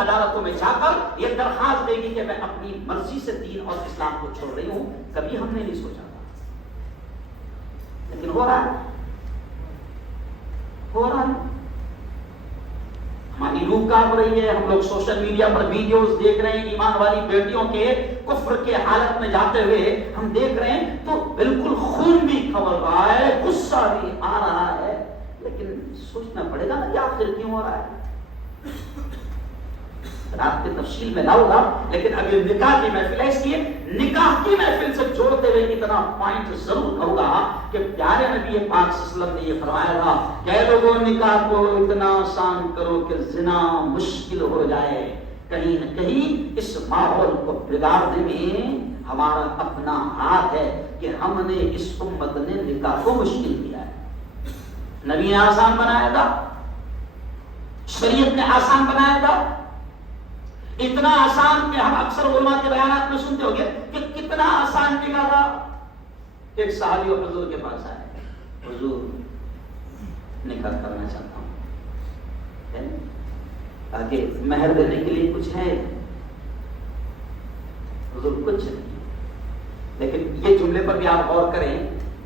عدالتوں میں جا کر یہ درخواست دے گی کہ میں اپنی مرضی سے دین اور اسلام کو چھوڑ رہی ہوں. کبھی ہم نے نہیں سوچا تھا، لیکن ہو رہا ہے. ہماری روح کاپ رہی ہے. ہم لوگ سوشل میڈیا پر ویڈیوز دیکھ رہے ہیں ایمان والی بیٹیوں کے کفر کے حالت میں جاتے ہوئے ہم دیکھ رہے ہیں تو بالکل خون بھی کھول رہا ہے، غصہ بھی آ رہا ہے، لیکن سوچنا پڑے گا نا کہ آخر کیوں ہو رہا ہے. رات کی تفصیل میں لاؤں گا، لیکن ابھی نکاح کی محفل ہے، اس لیے نکاح کی محفل سے جوڑتے ہوئے اتنا پوائنٹ ضرور کہوں گا کہ پیارے نبی پاک صلی اللہ علیہ وسلم نے یہ فرمایا تھا کہ اے لوگوں نکاح کو اتنا آسان کرو کہ زنا مشکل ہو جائے. کہیں نہ کہیں اس ماحول کو بگاڑنے میں ہمارا اپنا ہاتھ ہے کہ ہم نے اس امت نے نکاح کو مشکل کیا ہے. نبی نے آسان بنایا تھا، شریعت نے آسان بنایا تھا. اتنا آسان کہ ہم اکثر علماء کے بیانات میں سنتے ہو گے کہ کتنا آسان نکاح تھا. ایک صحابی حضور کے پاس آئے، حضور نکاح کرنا چاہتا ہوں، تاکہ مہر دینے کے لیے کچھ ہے. حضور کچھ نہیں. لیکن یہ جملے پر بھی آپ غور کریں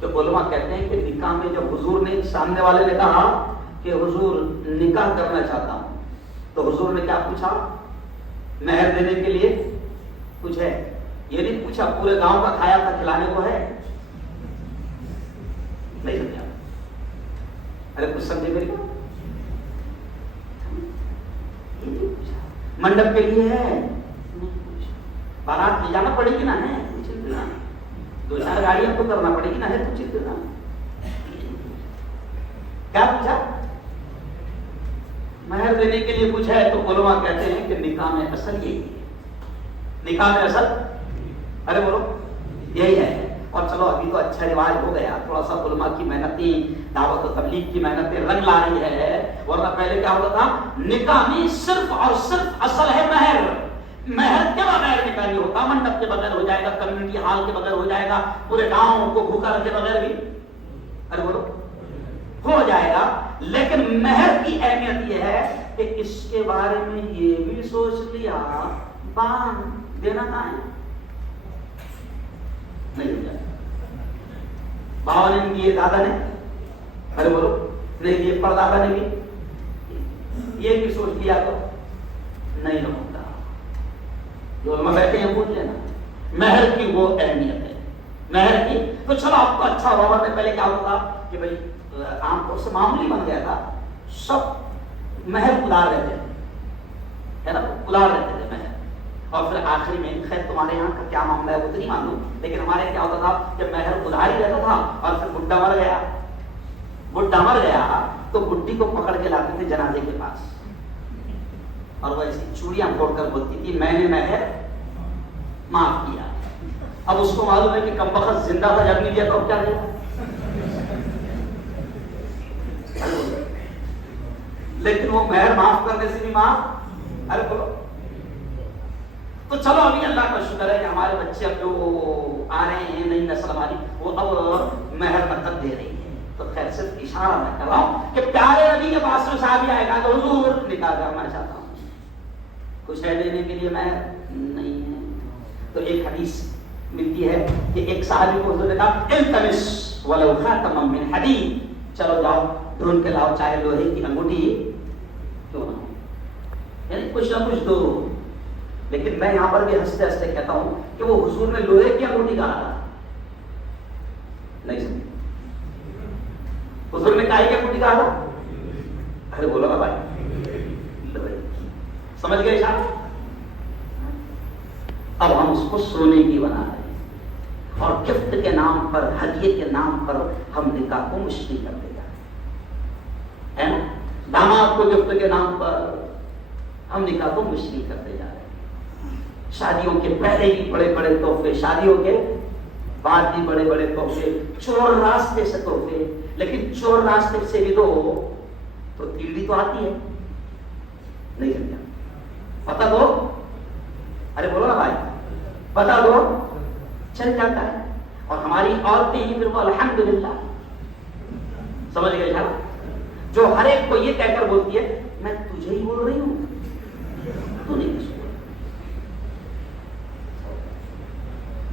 کہ علماء کہتے ہیں کہ نکاح میں جب حضور نے سامنے والے نے کہا کہ حضور نکاح کرنا چاہتا ہوں، تو حضور نے کیا پوچھا؟ مہر دینے کے لیے کچھ ہے؟ یہ نہیں پوچھا پورے گاؤں کا کھایا تھا کھلانے کو ہے. نہیں سمجھا؟ ارے کچھ سمجھے میری بات؟ یہ نہیں پوچھا. منڈپ کے لیے ہے؟ بارات لے جانا پڑے گی نا، ہے کچھ انتظام، 2-4 گاڑیاں تو کرنا پڑے گی نا، ہے کچھ انتظام. کیا پوچھا؟ مہر دینے کے لیے کچھ ہے. تو علماء کہتے ہیں کہ نکاح میں اصل یہی ہے. نکاح میں اصل ارے بولو یہی ہے. اور چلو ابھی تو اچھا رواج ہو گیا، تھوڑا سا علماء کی محنتیں، دعوت و تبلیغ کی محنتیں رنگ لا رہی ہے، ورنہ پہلے کیا ہوتا تھا؟ نکاح میں صرف اور صرف اصل ہے مہر. مہر کے بغیر نکاح نہیں ہوتا. منڈپ کے بغیر ہو جائے گا، کمیونٹی ہال کے بغیر ہو جائے گا، پورے گاؤں کو بھوکا رکھے بغیر بھی ارے بولو ہو جائے گا. لیکن مہر کی اہمیت یہ ہے کہ اس کے بارے میں یہ بھی سوچ لیا باندھ دینا کہاں ہے. نہیں جائے. بابا نے دیے، دادا نے ارے بولو نہیں دیے، پردادا نے بھی، یہ بھی سوچ لیا تو نہیں ہوتا. جو علماء بیٹھے ہیں پوچھ لینا مہر کی وہ اہمیت ہے. مہر کی تو چلو آپ کو اچھا ہوا. ورنہ پہلے کیا ہوتا کہ بھائی عام طور سے معمولی بن گیا تھا، سب مہر ادار رہتے تھے، ہے نا، ادار رہتے تھے مہر. اور پھر آخری میں خیر تمہارے یہاں کا کیا معاملہ ہے وہ تو نہیں معلوم، لیکن ہمارے کیا ہوتا تھا کہ مہر ادھار ہی رہتا تھا. اور پھر بڈھا مر گیا تو بڈھی کو پکڑ کے لاتے تھے جنازے کے پاس، اور وہ ایسی چوڑیاں پھوڑ کر بولتی تھی میں نے مہر معاف کیا. اب اس کو معلوم ہے کہ کم وقت زندہ تھا جب نہیں دیا تو اب کیا دیا. لیکن وہ مہر معاف کرنے سے بھی معاف. ارے بولو تو چلو ابھی اللہ کا شکر ہے کہ ہمارے بچے اب جو آ رہے ہیں نئی نسل ہماری، وہ اب مہر نقد دے رہی ہے. تو خیر صرف اشارہ میں کر رہا ہوں کہ پیارے نبی کے پاس میں صحابی آئے گا تو حضور نکاح کرنا چاہتا ہوں، کچھ ہے دینے کے لیے مہر نہیں ہے. تو ایک حدیث ملتی ہے کہ ایک صحابی کو حضور نے کہا التمس ولو خاتما من حدید، چلو جاؤ ڈھونڈ کے لاؤ چاہے لوہے کی انگوٹھی کیوں نہ ہو، یعنی کچھ نہ کچھ دو. لیکن میں یہاں پر بھی ہنستے ہنستے کہتا ہوں کہ وہ حضور نے لوہے کی انگوٹھی کہا تھا، نہیں سمجھ. حضور نے کائی کی انگوٹھی کہا تھا. ارے بولو نا بھائی، سمجھ گئے شاید. اب ہم اس کو سونے کی بنا رہے ہیں اور گفٹ کے نام پر، ہدیے کے نام پر ہم نکاح کو مشکل کرتے جا رہے ہیں. داماد کو گفٹ کے نام پر ہم نکاح کو مشکل کرتے جا رہے ہیں. شادیوں کے پہلے بھی بڑے بڑے تحفے، شادیوں کے بعد بھی بڑے بڑے تحفے، چور راستے سے تحفے. لیکن چور راستے سے بھی دو تو تیڑی تو آتی ہے، نہیں سمجھا؟ پتہ دو، ارے بولو نا بھائی، پتہ دو چل جاتا ہے. اور ہماری عورتیں ہی پھر وہ الحمدللہ سمجھ گئے جو ہر ایک کو یہ کہہ کر بولتی ہے میں تجھے ہی بول رہی ہوں،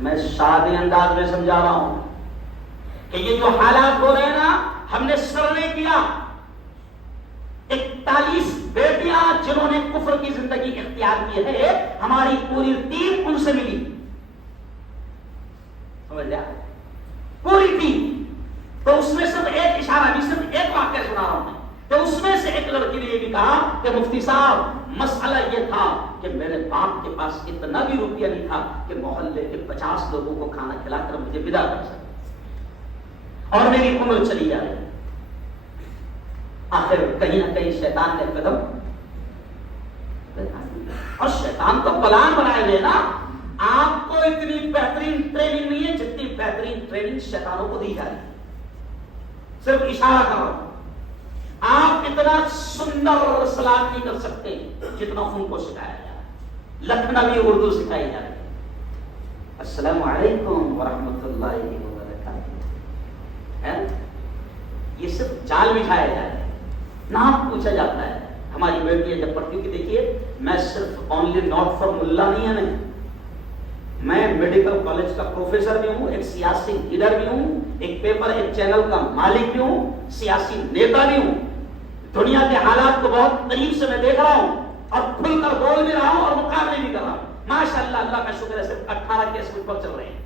میں سادے انداز میں سمجھا رہا ہوں کہ یہ جو حالات ہو رہے ہیں نا، ہم نے سروے کیا 41 بیٹیاں جنہوں نے کفر کی زندگی اختیار کی ہے، ہماری پوری ٹیم ان سے ملی، سمجھ لیا، پوری ٹیم۔ تو اس میں صرف ایک اشارہ بھی، صرف ایک واقعہ سنا رہا ہوں میں، کہ اس میں سے ایک لڑکی نے یہ بھی کہا کہ مفتی صاحب مسئلہ یہ تھا کہ میرے باپ کے پاس اتنا بھی روپیہ نہیں تھا کہ محلے کے 50 لوگوں کو کھانا کھلا کر مجھے ودا کر سکے، اور میری عمر چلی جا رہی۔ آخر کہیں نہ کہیں شیطان نے قدم، اور شیطان تو پلان بنائے ہوئے نا، آپ کو اتنی بہترین ٹریننگ نہیں ہے جتنی بہترین ٹریننگ شیطانوں کو دی جا رہی ہے۔ صرف اشارہ کرو، آپ اتنا سندر سلام نہیں کر سکتے جتنا ان کو سکھایا جا رہا ہے۔ لکھنوی اردو سکھائی جا رہی ہے۔ السلام علیکم ورحمۃ اللہ وبرکاتہ، یہ صرف جال بچھایا جا رہا ہے، نام پوچھا جاتا ہے۔ ہماری بیٹیاں جب پڑھتی ہوں کہ دیکھیے میں صرف اونلی ناٹ فار ملا نہیں ہے، نہیں، میں میڈیکل کالج کا پروفیسر بھی ہوں، ایک سیاسی لیڈر بھی ہوں، ایک پیپر ایک چینل کا مالک بھی ہوں، سیاسی نیتا بھی ہوں۔ دنیا کے حالات کو بہت قریب سے میں دیکھ رہا ہوں اور کھل کر بول بھی رہا ہوں اور مقابلے بھی کر رہا ہوں۔ ماشاء اللہ، اللہ کا شکر ہے، صرف 18 کیس مجھ پر چل رہے ہیں۔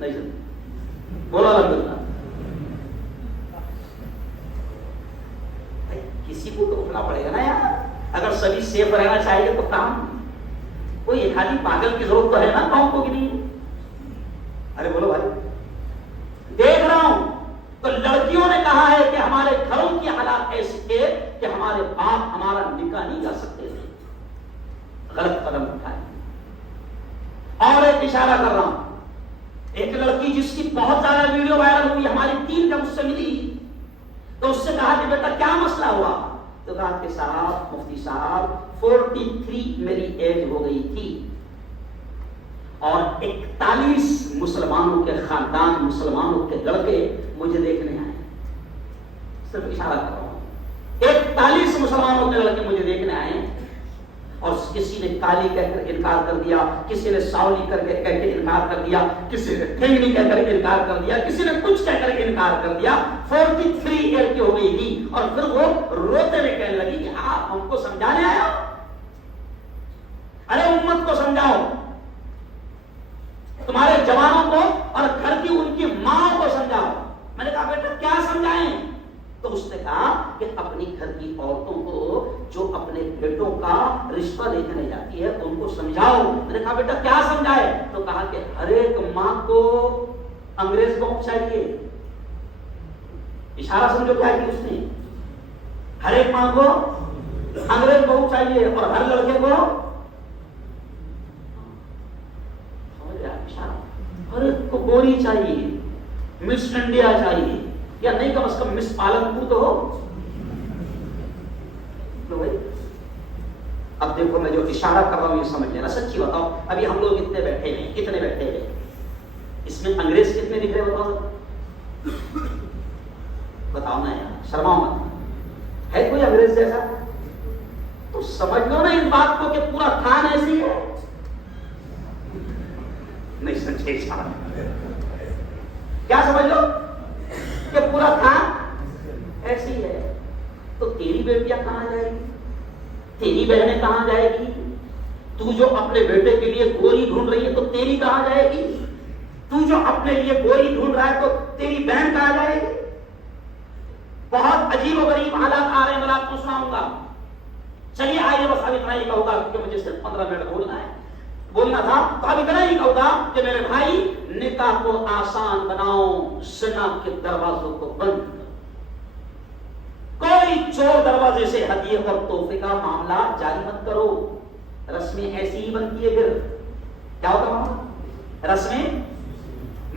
نہیں سر بولو الحمدللہ۔ کسی کو تو اٹھنا پڑے گا نا یار، اگر سبھی سیف رہنا چاہیے تو کام کوئی ایک آدھی پاگل کی ضرورت تو ہے نا قوم کو، کہ نہیں؟ ارے بولو بھائی، دیکھ رہا ہوں تو لڑکیوں نے کہا ہے کہ ہمارے گھروں کی حالات ایسی تھے کہ ہمارے باپ ہمارا نکاح نہیں کر سکتے تھے، غلط قدم اٹھائے۔ اور ایک اشارہ کر رہا ہوں، ایک لڑکی جس کی بہت زیادہ ویڈیو وائرل ہوئی، ہماری ٹیم کا مجھ سے ملی، تو اس سے کہا کہ بیٹا کیا مسئلہ ہوا؟ تو کہا کہ صاحب مفتی صاحب 43 میری ایج ہو گئی تھی اور 41 مسلمانوں کے خاندان، مسلمانوں کے لڑکے مجھے دیکھنے آئے، صرف اشارہ کر رہا ہوں، 41 مسلمانوں کے لڑکے مجھے دیکھنے آئے، اور کسی نے کالی کہہ کر انکار کر دیا، کسی نے ساولی کہہ کے انکار کر دیا، کسی نے ٹھنگنی کہہ کر انکار کر دیا، کسی نے کچھ کہہ کر انکار کر دیا۔ 43 ایئر کی ہو گئی تھی، اور پھر وہ روتے ہوئے کہنے لگی کہ آپ ہم کو سمجھانے آیا؟ ارے امت کو سمجھاؤ، تمہارے جوانوں کو اور گھر کی ان کی ماں کو سمجھاؤ۔ میں نے کہا بیٹا کیا سمجھائیں؟ تو اس نے کہا کہ اپنی گھر کی عورتوں کو جو اپنے بیٹوں کا رشتہ دیکھنے جاتی ہے ان کو سمجھاؤ۔ میں نے کہا بیٹا کیا سمجھائے؟ تو کہا کہ ہر ایک ماں کو انگریز بہو چاہیے۔ اشارہ سمجھو کیا کہ اس نے ہر ایک ماں کو انگریز بہو چاہیے اور ہر لڑکے کو ہر ایک کو گوری چاہیے، مس انڈیا چاہیے، یا نہیں کم از کم مس پالن پور تو ہو۔ اب دیکھو میں جو اشارہ کر رہا ہوں یہ سمجھ لینا، سچی بتاؤ ابھی ہم لوگ اتنے بیٹھے ہیں، کتنے بیٹھے ہیں، اس میں انگریز کتنے دکھ رہے بتاؤ؟ بتاؤ نا یار، شرماؤ مت، ہے کوئی انگریز جیسا؟ تو سمجھ لو نا اس بات کو کہ پورا خان ایسی ہے، نہیں سمجھے اشارہ، کیا سمجھ لو کہ پورا خان ایسی ہے؟ تو تیری بیٹیاں کہاں جائے گی؟ تیری بہنیں کہاں جائے گی؟ تو جو اپنے بیٹے کے لیے گوری ڈھونڈ رہی ہے تو تیری کہاں جائے گی؟ تو جو اپنے لیے گوری ڈھونڈ رہا ہے تو تیری بہن کہاں جائے گی؟ بہت عجیب و غریب حالات آ رہے ہیں، میں آپ کو سناؤں گا۔ چلیے آئیے بس اب اتنا ہی کہوں گا کیونکہ مجھے صرف 15 منٹ بولنا تھا، تو اب اتنا ہی کہوں گا کہ میرے بھائی نکاح کو آسان بناؤ، زنا کے دروازوں کو بند کرو۔ کوئی چور دروازے سے ہدیے اور تحفے کا معاملہ جاری مت کرو، رسمیں ایسی ہی بنتی ہے، پھر کیا ہوتا معاملہ؟ رسمیں،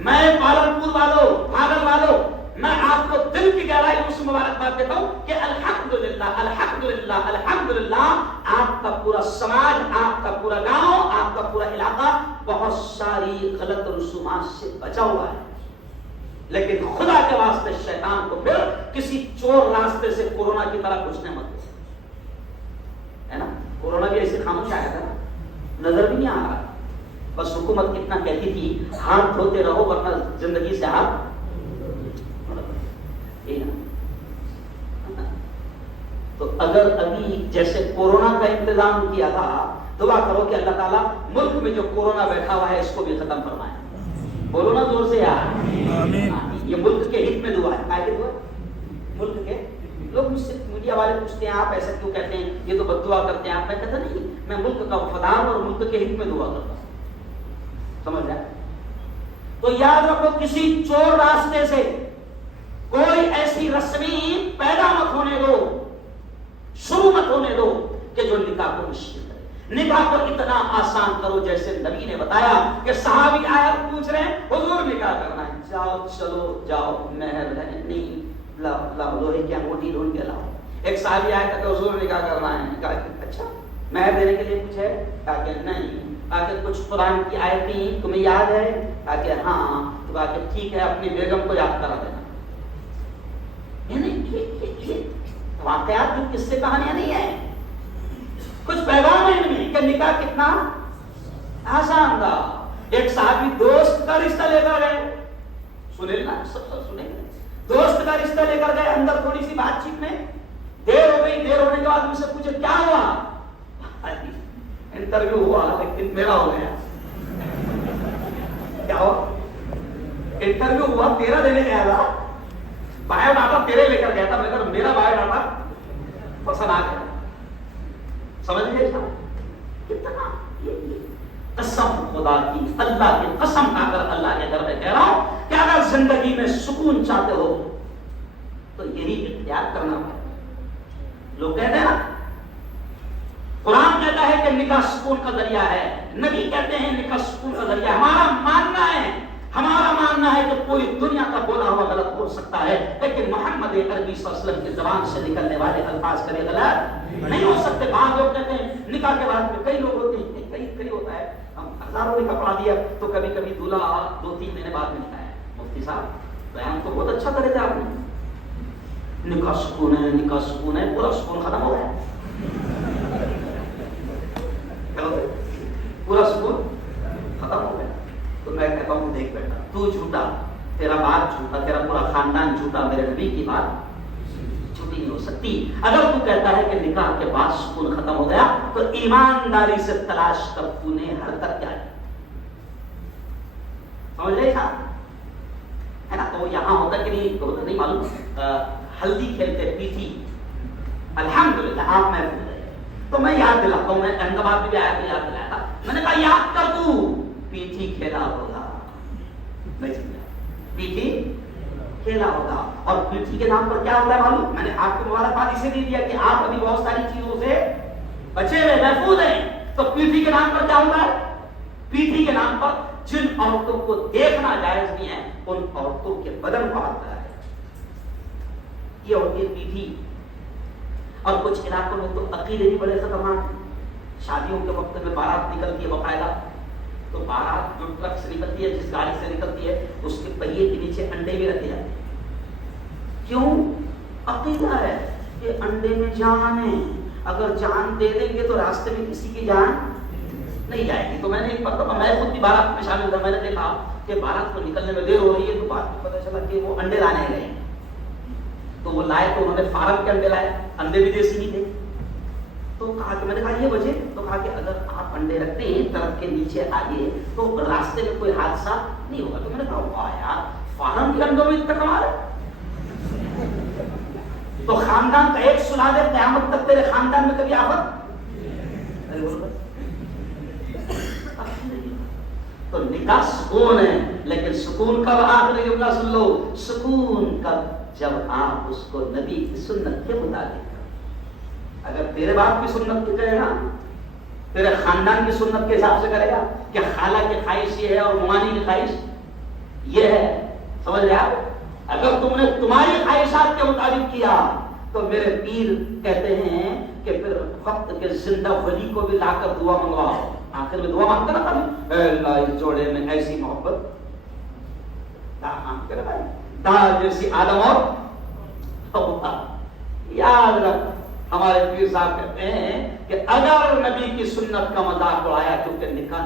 میں پالنپور والوں، پاگل والوں، میں آپ کو دل کی گہرائی میں اس مبارکباد دیتا ہوں کہ الحمدللہ الحمدللہ الحمدللہ آپ کا پورا سماج، آپ کا پورا گاؤں، آپ کا پورا علاقہ بہت ساری غلط رسومات سے بچا ہوا ہے، لیکن خدا کے واسطے شیطان کو پھر کسی چور راستے سے کورونا کی طرح گھسنے مت دو، ہے نا؟ کورونا بھی ایسے خاموش آیا تھا، نظر بھی نہیں آ رہا، بس حکومت اتنا کہتی تھی ہاتھ دھوتے رہو ورنہ زندگی سے ہاتھ تو اگر ابھی جیسے کورونا کا انتظام کیا تھا دعا کرو کہ اللہ تعالیٰ ملک میں جو کورونا بیٹھا ہوا ہے اس کو بھی ختم فرمائے. بولو نا زور سے یار آمین. یہ ملک کے ہت میں دعا ہے. کیا دعا ملک کے لوگ مجھ سے میڈیا والے پوچھتے ہیں آپ ایسا کیوں کہتے ہیں یہ تو بد دعا کرتے ہیں آپ. میں کہتا نہیں میں ملک کا وفادار اور ملک کے ہت میں دعا کرتا ہوں. سمجھ جائے تو یاد رکھو کسی چور راستے سے کوئی ایسی رسمی پیدا مت ہونے دو شروع مت ہونے دو کہ جو نکاح کو مشکل کرے. نکاح کو اتنا آسان کرو جیسے نبی نے بتایا کہ صحابی آیا پوچھ رہے ہیں حضور نکاح کرنا ہے. جاؤ چلو جاؤ مہر ہے نہیں لاؤ لوہے کی انگوٹھی ڈھونڈ کے لاؤ. ایک صحابی آیا کہ حضور نکاح کرنا ہے. کہا کہ اچھا مہر دینے کے لیے کچھ ہے؟ کہا کہ نہیں. کہا کہ کچھ قرآن کی آیتیں تمہیں یاد ہے؟ کہا کہ ہاں. تو کہا کہ ٹھیک ہے اپنی بیگم کو یاد کرا دینا. واقعات جو قصے کہانیاں نہیں ہیں کچھ پیغام ہے ان میں کہ نکاح کتنا آسان تھا. ایک صحابی دوست کا رشتہ لے کر گئے. سنیں نا سب سنیں دوست کا رشتہ لے کر گئے. اندر تھوڑی سی بات چیت میں دیر ہو گئی. دیر ہونے کے بعد مجھ سے پوچھے کیا ہوا؟ انٹرویو ہوا لیکن میرا ہو گیا. کیا ہوا؟ انٹرویو ہوا تیرا دینے گیا تھا. بایو ڈاٹا تیرے لے کر گیا تھا مگر میرا بایو ڈاٹا پسند آ گیا. سمجھ گئے کتنا قسم خدا کی اللہ کی قسم کھا کر اللہ کے در میں کہہ رہا ہوں کہ اگر زندگی میں سکون چاہتے ہو تو یہی اختیار کرنا ہے. لوگ کہتے ہیں نا قرآن کہتا ہے کہ نکاح سکون کا ذریعہ ہے. نبی کہتے ہیں نکاح سکون کا ذریعہ. ہمارا ماننا ہے کہ پوری دنیا کا بولا ہوا غلط ہو سکتا ہے لیکن محمد عربی صلی اللہ علیہ وسلم کی زبان سے نکلنے والے الفاظ کبھی غلط نہیں ہو سکتے. بعض لوگ کہتے ہیں نکاح کے بعد میں کئی لوگ ہوتے ہیں کئی ہوتا ہے ہم ہزاروں نے کپڑا دیا تو کبھی کبھی دولہا 2-3 مہینے بعد میں نکاح ہے. مفتی صاحب بیان تو بہت اچھا کرے تھے آپ نے. نکاح سکون ہے نکاح سکون ہے پورا سکون ختم ہو گیا. پورا سکون ختم ہو گیا. تو میں کہتا ہوں دیکھ بیٹا تو جھوٹا تیرا بات جھوٹا تیرا پورا خاندان جھوٹا میرے نبی کی بات جھوٹی نہیں ہو سکتی. اگر تو کہتا ہے کہ نکاح کے بعد سکون ختم ہو گیا تو ایمانداری سے تلاش کر تو نے حرکت کیا ہے. سمجھ رہے ہے نا. تو یہاں ہوتا کہ نہیں معلوم ہلدی کھیلتے پیٹھی الحمدللہ آپ محفوظ رہے. تو میں یاد دلاتا ہوں. میں احمدآباد میں بھی آیا تو یاد دلایا تھا. میں نے کہا یاد کر تو پیٹھی کھیلا ہوگا. پیٹھی کھیلا ہوگا. اور پیٹھی کے نام پر کیا ہوتا ہے معلوم؟ میں نے آپ کو مبارکباد اسے نہیں دیا کہ آپ ابھی بہت ساری چیزوں سے بچے ہوئے محفوظ ہیں. تو پیٹھی کے نام پر کیا ہوتا ہے؟ پیٹھی کے نام پر جن عورتوں کو دیکھنا جائز نہیں ہے ان عورتوں کے بدن کو آتا ہے. یہ ہوتی ہے پیٹھی. اور کچھ علاقوں میں تو عقیدے بھی بڑے خطرناک. شادیوں کے وقت میں بارات نکلتی ہے باقاعدہ. تو بارات جو ٹرک سے نکلتی ہے جس گاڑی سے نکلتی ہے اس کے پہیے کے نیچے انڈے بھی رکھے جاتے ہیں. کیوں؟ عقیدہ ہے کہ انڈے میں جان ہے. اگر جان دے دیں گے تو راستے میں کسی کی جان نہیں جائے گی. تو میں نے ایک مرتبہ میں خود بھی بارات میں شامل تھا. میں نے دیکھا کہ بارات کو نکلنے میں دیر ہو رہی ہے تو بعد میں پتہ چلا کہ وہ انڈے لانے گئے. تو وہ لائے تو انہوں نے فارم کے انڈے لائے. انڈے بھی دیسی نہیں تھے. تو کہا کہ میں نے کہا یہ وجہ. تو کہا کہ اگر آپ انڈے رکھتے ہیں ٹرک کے نیچے آگے تو راستے میں کوئی حادثہ نہیں ہوگا. تو میں نے کہا واہ یار فارم کے انڈوں میں اتنا کمال ہے. تو خاندان کا ایک سنا دے قیامت تک تیرے خاندان میں کبھی آفت. تو نکاح سکون ہے لیکن سکون کب؟ آخری جملہ سن لو. سکون کب؟ جب آپ اس کو نبی کی سنت کے مطابق. اگر تیرے باپ کی سنت کی کرے گا تیرے خاندان کی سنت کے حساب سے کرے گا کہ خالہ کی خواہش یہ ہے اور ممانی کی خواہش یہ ہے. سمجھ رہے آپ؟ اگر تم نے تمہاری خواہشات کے مطابق کیا تو میرے پیر کہتے ہیں کہ پھر وقت کے زندہ ولی کو بھی لا کر دعا منگواؤ. آخر میں دعا مانگتا نا کبھی اے اللہ اس جوڑے میں ایسی محبت دال جیسی آدم اور یاد رکھ. ہمارے پیر صاحب کہتے ہیں کہ اگر نبی کی سنت کا مذاق اڑایا کیونکہ نکاح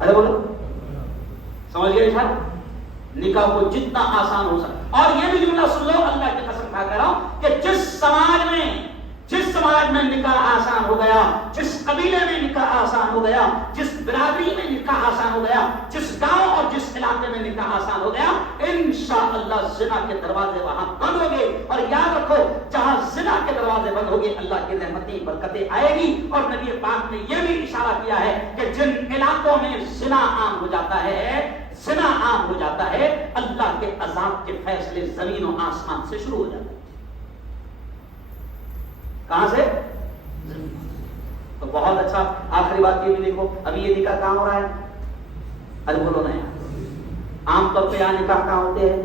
ارے بولو سمجھ گئے سر؟ نکاح کو جتنا آسان ہو سکتا. اور یہ بھی جملہ سن لو، اللہ کی قسم کھا کہہ رہا ہوں کہ جس سماج میں نکاح آسان ہو گیا، جس قبیلے میں نکاح آسان ہو گیا، جس برادری میں نکاح آسان ہو گیا، جس گاؤں اور جس علاقے میں نکاح آسان ہو گیا، انشاءاللہ زنا کے دروازے وہاں بند ہو گئے. اور یاد رکھو جہاں زنا کے دروازے بند ہو گئے اللہ کی رحمتیں برکتیں آئے گی. اور نبی پاک نے یہ بھی اشارہ کیا ہے کہ جن علاقوں میں زنا عام ہو جاتا ہے اللہ کے عذاب کے فیصلے زمین و آسمان سے شروع ہو جاتے ہیں. کہاں سے؟ تو بہت اچھا. آخری بات یہ بھی دیکھو، ابھی یہ نکاح کہاں ہو رہا ہے؟ ارے بولو نا یار. عام طور پہ یہاں نکاح کہاں ہوتے ہیں؟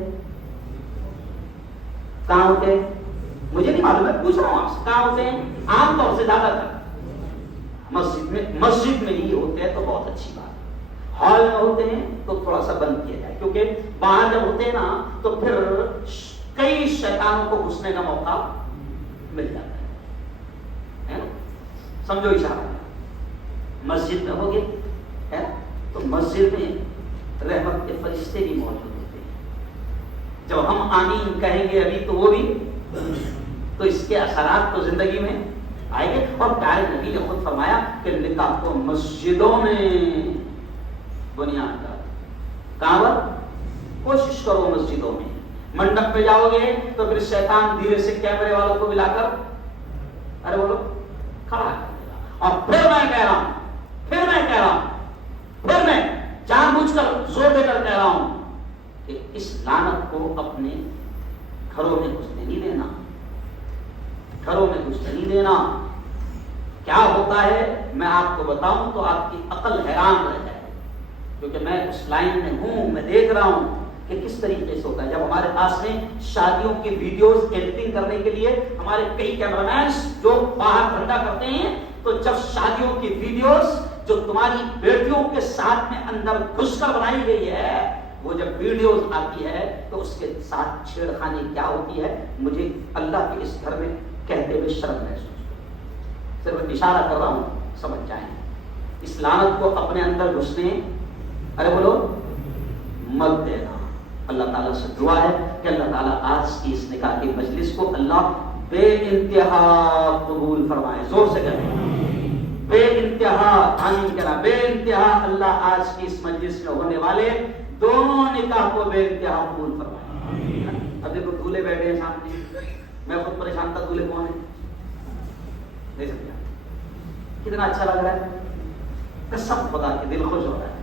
کہاں ہوتے ہیں؟ مجھے نہیں معلوم، میں پوچھ رہا ہوں آپ سے. کہاں ہوتے ہیں عام طور سے؟ زیادہ تر مسجد میں ہی ہوتے ہیں. تو بہت اچھی بات. ہال میں ہوتے ہیں تو تھوڑا سا بند کیا جائے، کیونکہ باہر جب ہوتے ہیں نا تو پھر کئی شیطانوں کو گھسنے کا موقع مل جاتا ہے. سمجھو اشارہ. مسجد میں ہوگے تو مسجد میں رحمت کے فرشتے بھی موجود ہوتے ہیں. جب ہم آمین کہیں گے ابھی تو وہ بھی، تو اس کے اثرات تو زندگی میں آئیں گے. اور پیارے نبی نے خود فرمایا کہ نکاح کو مسجدوں میں بنیاد ڈالو. کہاں پر؟ کوشش کرو مسجدوں میں. منڈپ پہ جاؤ گے تو پھر شیطان دھیرے سے کیمرے والوں کو ملا کر ارے بولو کھڑا کر دے گا. اور پھر میں کہہ رہا ہوں پھر میں جان بوجھ کر زور دے کر کہہ رہا ہوں کہ اس لعنت کو اپنے گھروں میں گھسنے نہیں دینا. گھروں میں گھسنے نہیں دینا. کیا ہوتا ہے میں آپ کو بتاؤں تو آپ کی عقل حیران رہ جائے، کیونکہ میں اس لائن میں ہوں. میں دیکھ رہا ہوں کہ کس طریقے سے ہوتا ہے. جب ہمارے پاس میں شادیوں کی ویڈیوز ایڈیٹنگ کرنے کے لیے ہمارے کئی کیمرامینس جو باہر دھندا کرتے ہیں، تو جب شادیوں کی ویڈیوز جو تمہاری بیٹیوں کے ساتھ میں اندر گھس کر بنائی گئی ہے، وہ جب ویڈیوز آتی ہے تو اس کے ساتھ چھیڑخانی کیا ہوتی ہے، مجھے اللہ کے اس گھر میں کہتے ہوئے شرم محسوس. صرف اشارہ کر رہا ہوں، سمجھ جائیں. اس لعنت کو اپنے اندر گھسنے ارے بولو مت دینا. اللہ تعالیٰ سے دعا ہے کہ اللہ تعالیٰ آج کی اس نکاح کی مجلس کو اللہ بے انتہا قبول فرمائے. زور سے کہیں بے انتہا. آمین کہنا. بے انتہا اللہ آج کی اس مجلس میں ہونے والے دونوں نکاح کو بے انتہا قبول فرمائے. اب دیکھو دولہے بیٹھے ہیں سامنے، میں خود پریشان تھا دولہے کون ہے دیکھ سکتے. کتنا اچھا لگ رہا ہے، قسم خدا کے دل خوش ہو رہا ہے.